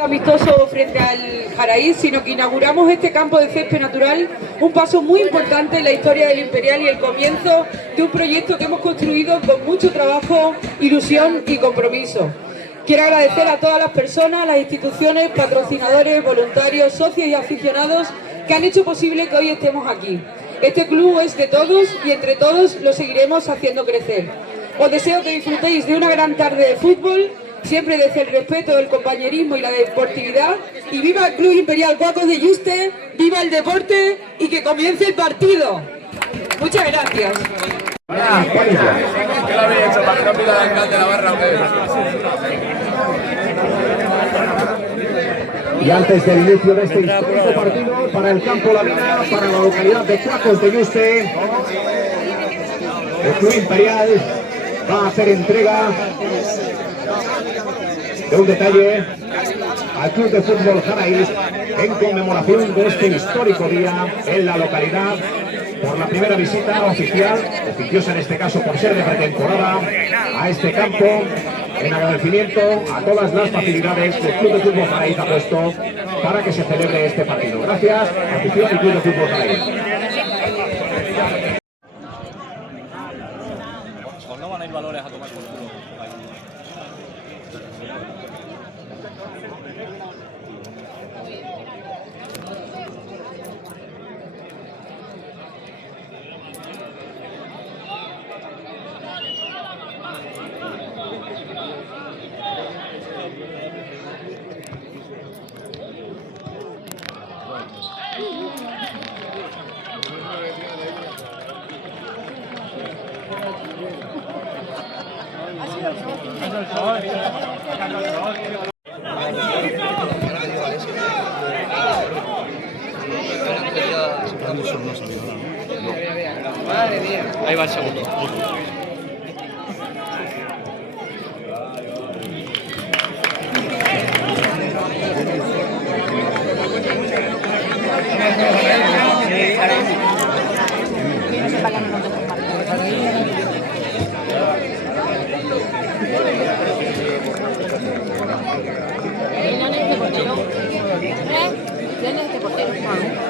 Amistoso frente al Jaraíz, sino que inauguramos este campo de césped natural, un paso muy importante en la historia del Imperial y el comienzo de un proyecto que hemos construido con mucho trabajo, ilusión y compromiso. Quiero agradecer a todas las personas, las instituciones, patrocinadores, voluntarios, socios y aficionados que han hecho posible que hoy estemos aquí. Este club es de todos y entre todos lo seguiremos haciendo crecer. Os deseo que disfrutéis de una gran tarde de fútbol, siempre desde el respeto, el compañerismo y la deportividad. Y viva el Club Imperial Cuacos de Yuste, viva el deporte y que comience el partido. Muchas gracias. ¿Qué lo habéis hecho para que no pida el alcalde de la barra o qué? Y antes del inicio de este histórico partido, para el campo La Mina, para la localidad de Cuacos de Yuste, el Club Imperial va a hacer entrega de un detalle al Club de Fútbol Jaraíz en conmemoración de este histórico día en la localidad, por la primera visita oficial, oficiosa en este caso por ser de pretemporada, a este campo, en agradecimiento a todas las facilidades que el Club de Fútbol Jaraíz ha puesto para que se celebre este partido. Gracias, afición y Club de Fútbol Jaraíz. No van a ir valores a tomar por culo. Ahí va el segundo. ¿Quién es este portero?